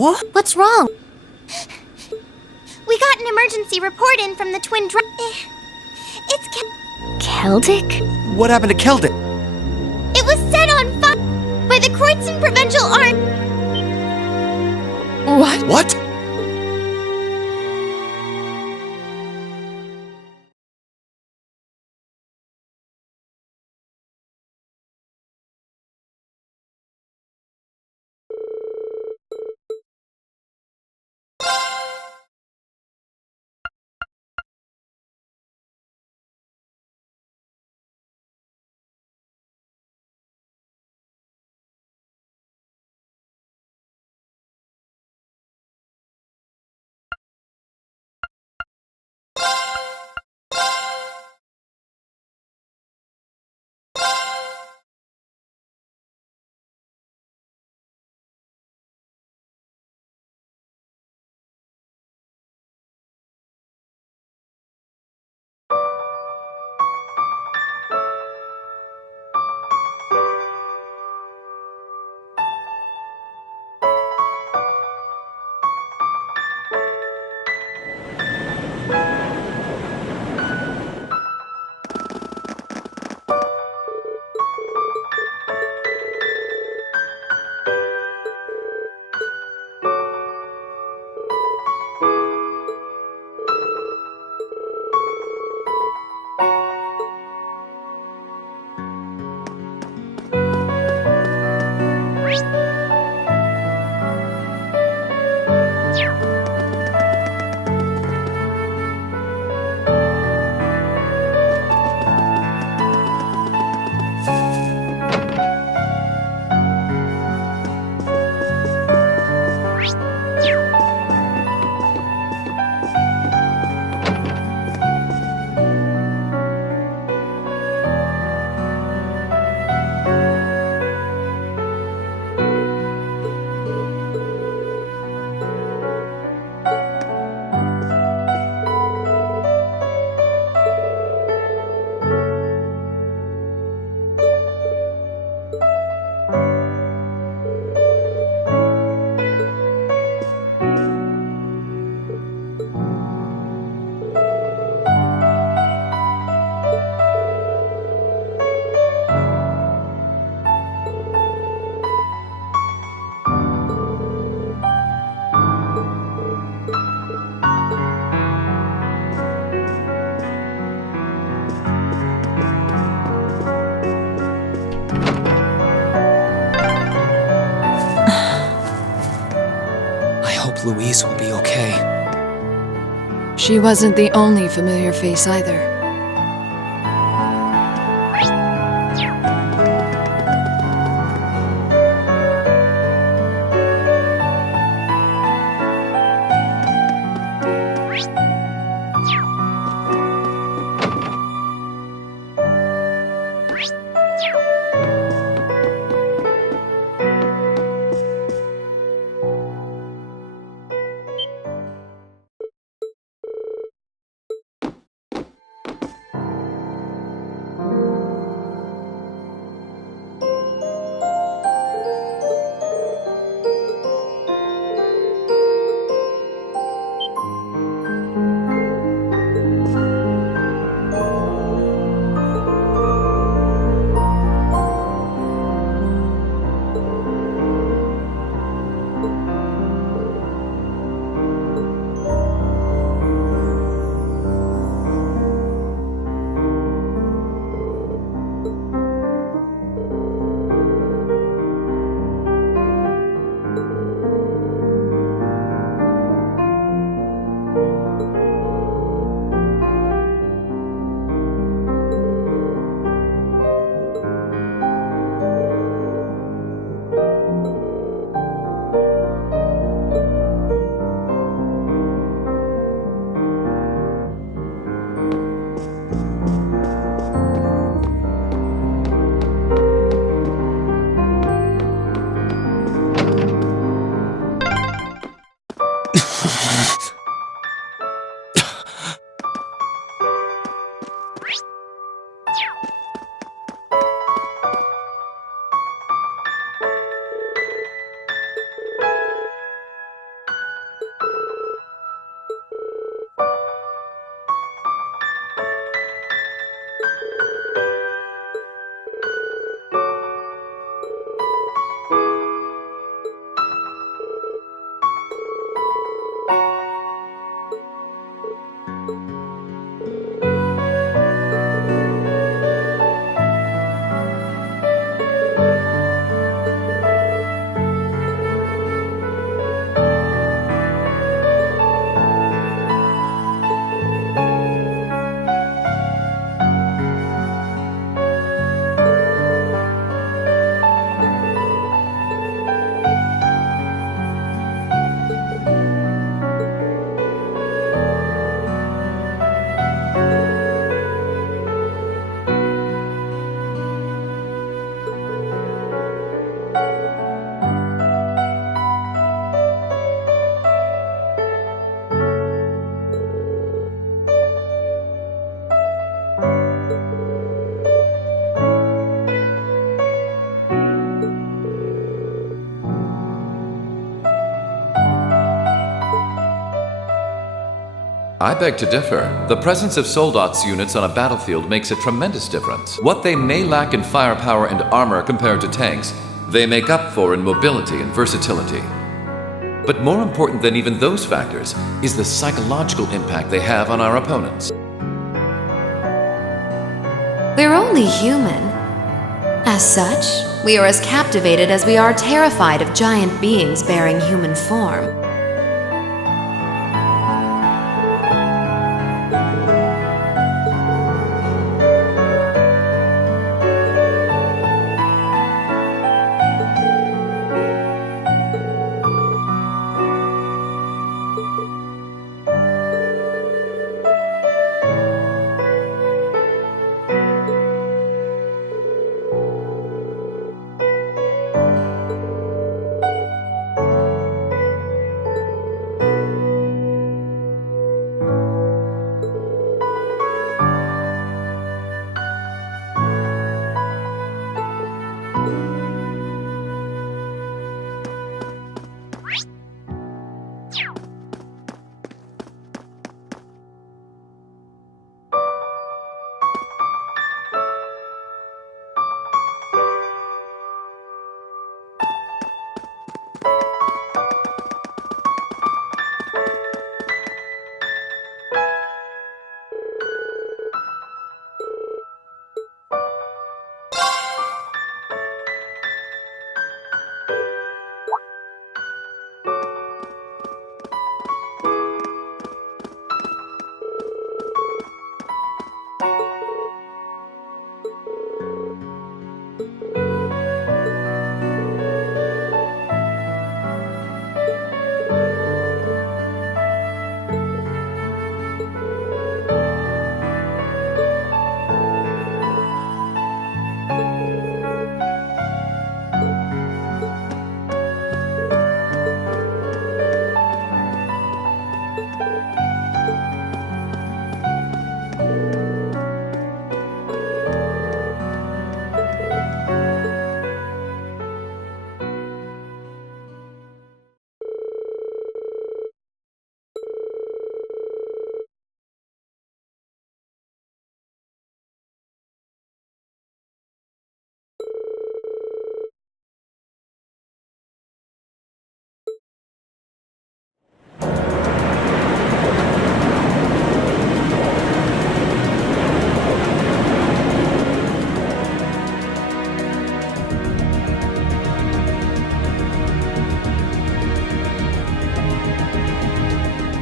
Noah? What's wrong? We got an emergency report in from the twin It's Celdic? What happened to Celdic? It was set on fire by the Kreuzzen Provincial Army. What? What? I hope Louise will be okay. She wasn't the only familiar face either. I beg to differ. The presence of Soldot's units on a battlefield makes a tremendous difference. What they may lack in firepower and armor compared to tanks, they make up for in mobility and versatility. But more important than even those factors is the psychological impact they have on our opponents. We're only human. As such, we are as captivated as we are terrified of giant beings bearing human form.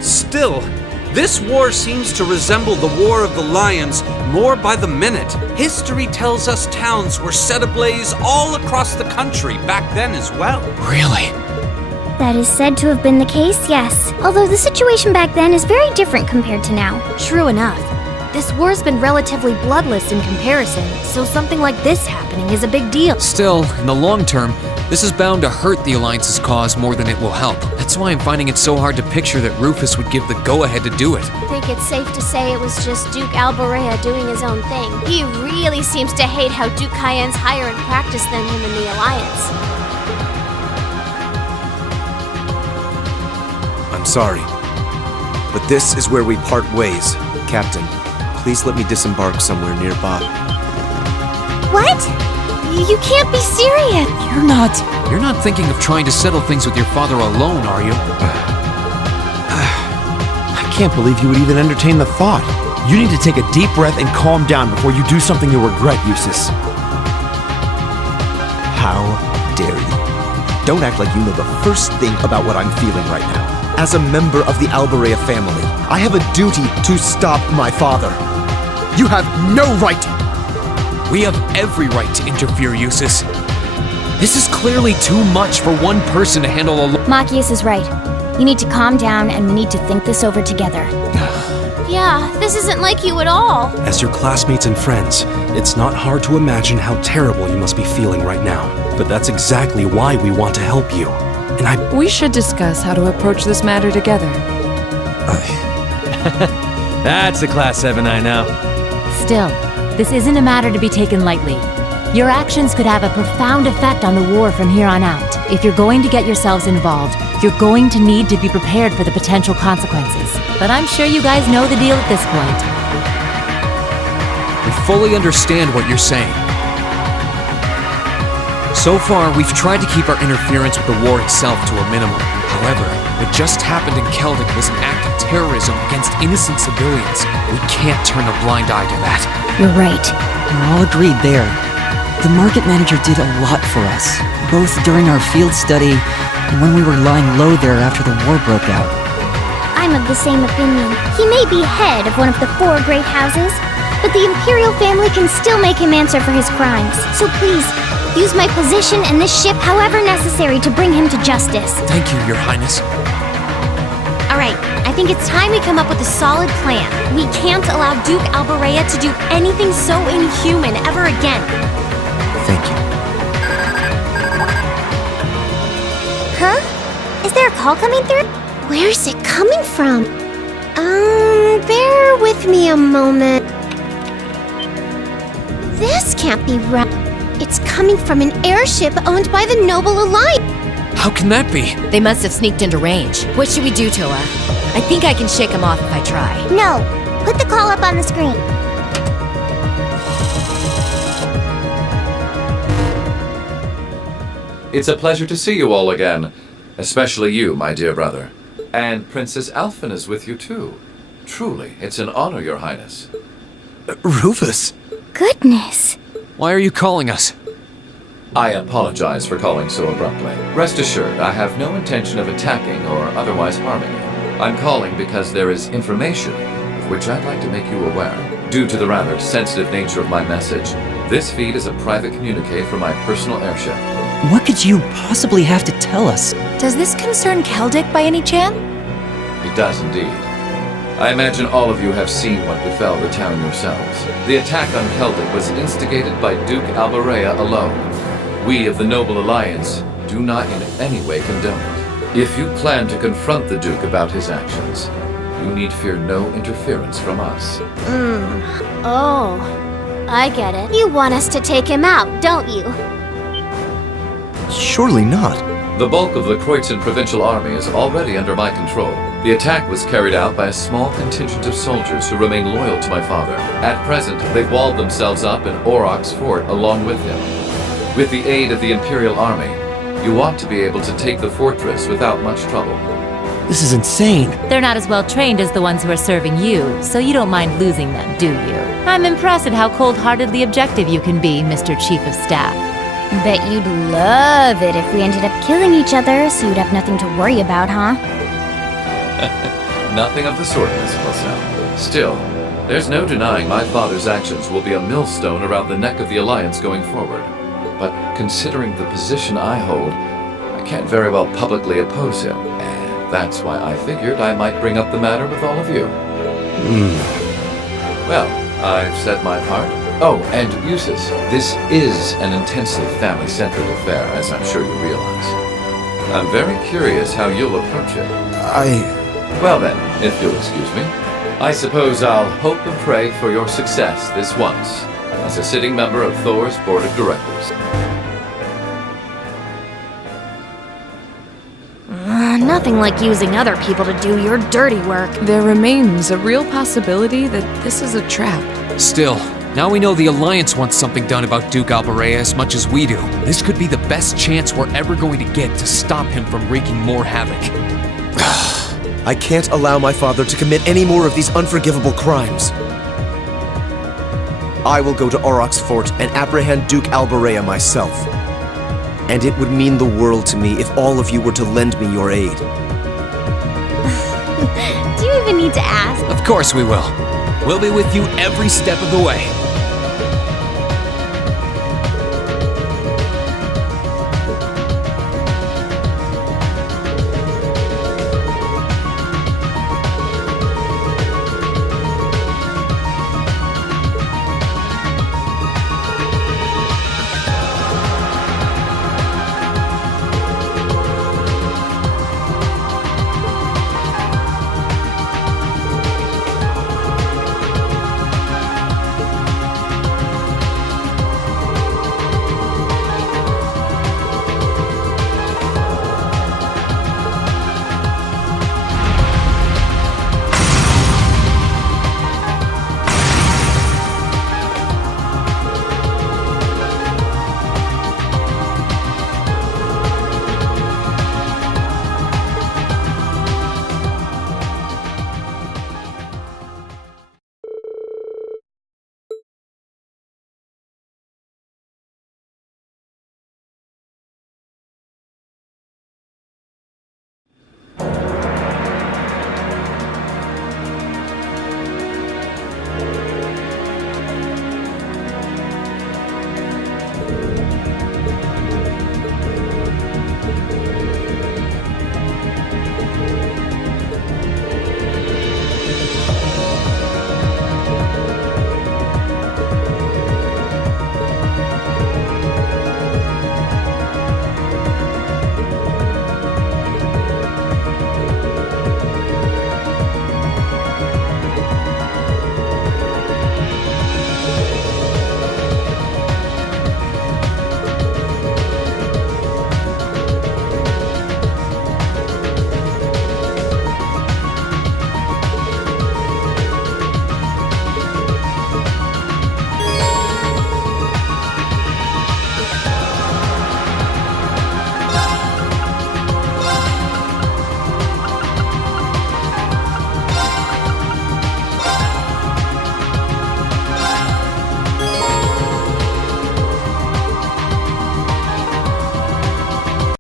Still, this war seems to resemble the War of the Lions more by the minute. History tells us towns were set ablaze all across the country back then as well. Really? That is said to have been the case, yes. Although the situation back then is very different compared to now. True enough. This war's been relatively bloodless in comparison, so something like this happening is a big deal. Still, in the long term, this is bound to hurt the Alliance's cause more than it will help. That's why I'm finding it so hard to picture that Rufus would give the go-ahead to do it. I think it's safe to say it was just Duke Alborea doing his own thing. He really seems to hate how Duke Cayenne's higher in practice than him in the Alliance. I'm sorry, but this is where we part ways. Captain, please let me disembark somewhere nearby. What? You can't be serious! You're not thinking of trying to settle things with your father alone, are you? I can't believe you would even entertain the thought. You need to take a deep breath and calm down before you do something you'll regret, Eustace. How dare you? Don't act like you know the first thing about what I'm feeling right now. As a member of the Alborea family, I have a duty to stop my father. You have no right! We have every right to interfere, Eustace. This is clearly too much for one person to handle alone. Machias is right. You need to calm down and we need to think this over together. Yeah, this isn't like you at all. As your classmates and friends, it's not hard to imagine how terrible you must be feeling right now. But that's exactly why we want to help you. And We should discuss how to approach this matter together. That's the Class 7 I know. Still, this isn't a matter to be taken lightly. Your actions could have a profound effect on the war from here on out. If you're going to get yourselves involved, You're going to need to be prepared for the potential consequences. But I'm sure you guys know the deal at this point. We fully understand what you're saying. So far, we've tried to keep our interference with the war itself to a minimum. However, what just happened in Celdic was an act of terrorism against innocent civilians. We can't turn a blind eye to that. You're right. We're all agreed there. The market manager did a lot for us, both during our field study and when we were lying low there after the war broke out. I'm of the same opinion. He may be head of one of the 4 great houses, but the Imperial family can still make him answer for his crimes. So please, use my position and this ship however necessary to bring him to justice. Thank you, Your Highness. Alright, I think it's time we come up with a solid plan. We can't allow Duke Alborea to do anything so inhuman ever again. Thank you. Huh? Is there a call coming through? Where's it coming from? Bear with me a moment. This can't be right. It's coming from an airship owned by the Noble Alliance. How can that be? They must have sneaked into range. What should we do, Toa? I think I can shake them off if I try. No, put the call up on the screen. It's a pleasure to see you all again. Especially you, my dear brother. And Princess Alphen is with you too. Truly, it's an honor, Your Highness. Rufus? Goodness. Why are you calling us? I apologize for calling so abruptly. Rest assured, I have no intention of attacking or otherwise harming you. I'm calling because there is information of which I'd like to make you aware. Due to the rather sensitive nature of my message, this feed is a private communique from my personal airship. What could you possibly have to tell us? Does this concern Celdic by any chance? It does indeed. I imagine all of you have seen what befell the town yourselves. The attack on Celdic was instigated by Duke Alborea alone. We of the Noble Alliance do not in any way condone it. If you plan to confront the Duke about his actions, you need fear no interference from us. Oh, I get it. You want us to take him out, don't you? Surely not. The bulk of the Kreutzen Provincial Army is already under my control. The attack was carried out by a small contingent of soldiers who remain loyal to my father. At present, they've walled themselves up in Aurochs Fort along with him. With the aid of the Imperial Army, you ought to be able to take the fortress without much trouble. This is insane. They're not as well trained as the ones who are serving you, so you don't mind losing them, do you? I'm impressed at how cold-heartedly objective you can be, Mr. Chief of Staff. Bet you'd love it if we ended up killing each other, so you'd have nothing to worry about, huh? Nothing of the sort, Miss Marcel. Still, there's no denying my father's actions will be a millstone around the neck of the Alliance going forward. But considering the position I hold, I can't very well publicly oppose him, and that's why I figured I might bring up the matter with all of you. Well, I've said my part. Oh, and Eustace, this is an intensely family-centered affair, as I'm sure you realize. I'm very curious how you'll approach it. Well then, if you'll excuse me, I suppose I'll hope and pray for your success this once, as a sitting member of Thor's Board of Directors. Nothing like using other people to do your dirty work. There remains a real possibility that this is a trap. Still, now we know the Alliance wants something done about Duke Alborea as much as we do. This could be the best chance we're ever going to get to stop him from wreaking more havoc. I can't allow my father to commit any more of these unforgivable crimes. I will go to Aurochs Fort and apprehend Duke Alborea myself. And it would mean the world to me if all of you were to lend me your aid. Do you even need to ask? Of course we will. We'll be with you every step of the way.